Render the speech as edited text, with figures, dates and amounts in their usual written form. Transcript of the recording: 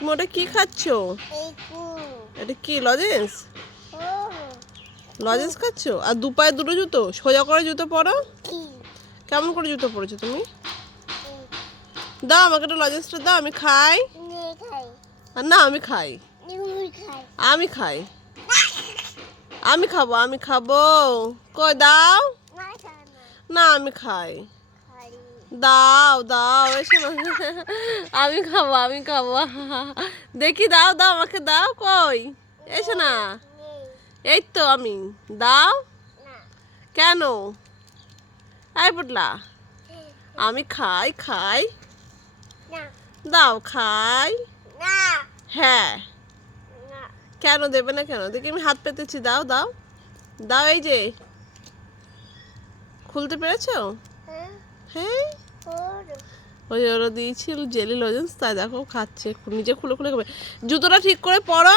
তুমি ওটা কি খাচ্ছো? এটা কি লজেন্স? লজেন্স খাচ্ছো? আর দু পায়ে দুটো জুতো? সোজা করে জুতো পরো। কেমন করে জুতো পরেছো তুমি? দাও আমাকে একটা লজেন্সটা দাও, আমি খাই। আর না, আমি খাই, আমি খাই, আমি খাবো, আমি খাবো। কই দাও। না, আমি খাই। দাও দাও, এসো না। আমি খাবো, আমি খাবো। দেখি, দাও দাও আমাকে দাও। কই? এসো না। এই তো আমি। দাও। কেন? এই পুটলা, আমি খাই খাই। দাও, খাই। হ্যাঁ। কেন দেবে না কেন? দেখি আমি হাত পেতেছি। দাও দাও দাও। এই যে, খুলতে পেরেছো? হ্যাঁ। ওই ওরা দিয়েছিল জেলি লজেন্স, তাই দেখো খাচ্ছে, নিজে খুলে খুলে খাবে। জুতোটা ঠিক করে পরো।